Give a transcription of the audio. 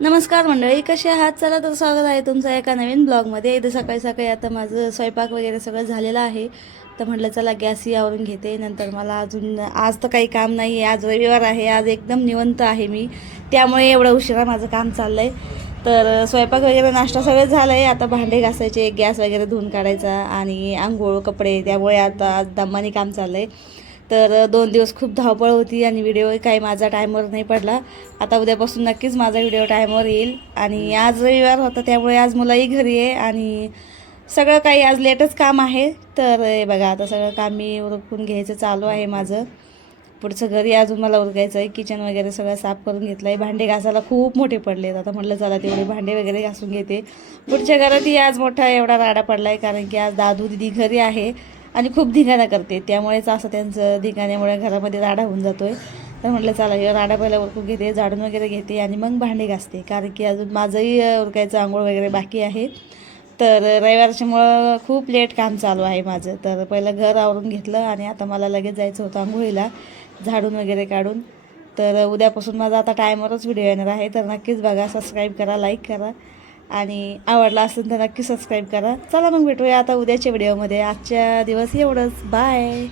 नमस्कार मंडळी, कसे आहात? चला तर स्वागत आहे तुमचं एका नवीन ब्लॉगमध्ये. इथं सकाळी सकाळी आता माझं स्वयंपाक वगैरे सगळं झालेलं आहे. तर म्हटलं चला गॅसही आवरून घेते. नंतर मला अजून आज तर काही काम नाही आहे. आज रविवार आहे. आज एकदम निवांत आहे मी, त्यामुळे एवढं उशिरा माझं काम चाललं आहे. तर स्वयंपाक वगैरे नाश्ता सगळं झालं आहे. आता भांडे घासायचे, गॅस वगैरे धुवून काढायचा आणि आंघोळ कपडे, त्यामुळे आता आज दमाने काम चाललं आहे. तर 2 दिवस खूप धावपळ होती आणि व्हिडिओ काही माझा टाईमवर नाही पडला. आता उद्यापासून नक्कीच माझा व्हिडिओ टाईमवर येईल. आणि आज रविवार होता, त्यामुळे आज मुलंही घरी आहे आणि सगळं काही आज लेटच काम आहे. तर हे बघा, आता सगळं काम मी उरकून घ्यायचं चालू आहे माझं. पुढचं घरी अजून मला उरकायचं आहे. किचन वगैरे सगळं साफ करून घेतलं आहे. भांडे घासायला खूप मोठे पडले आहेत. आता म्हटलं चला तेवढे भांडे वगैरे घासून घेते. पुढच्या घरातही आज मोठा एवढा राडा पडला आहे, कारण की आज दादू दिदी घरी आहे आणि खूप धिंगाणा करते. त्यामुळेच असं त्यांचं धिंगाण्यामुळे घरामध्ये राडा होऊन जातो आहे. तर म्हटलं चला हे राडा पहिला उरकून घेते, झाडून वगैरे घेते आणि मग भांडे घासते, कारण की अजून माझंही उरकायचं आंघोळ वगैरे बाकी आहे. तर रविवारच्यामुळं खूप लेट काम चालू आहे माझं. तर पहिलं घर आवरून घेतलं आणि आता मला लगेच जायचं होतं आंघोळीला, झाडून वगैरे काढून. तर उद्यापासून माझा आता टायमवरच व्हिडिओ येणार आहे. तर नक्कीच बघा, सबस्क्राईब करा, लाईक करा आणि आवडला असेल तर नक्की सबस्क्राईब करा. चला मग भेटूया आता उद्याच्या व्हिडिओमध्ये. आजच्या दिवस एवढंच. बाय.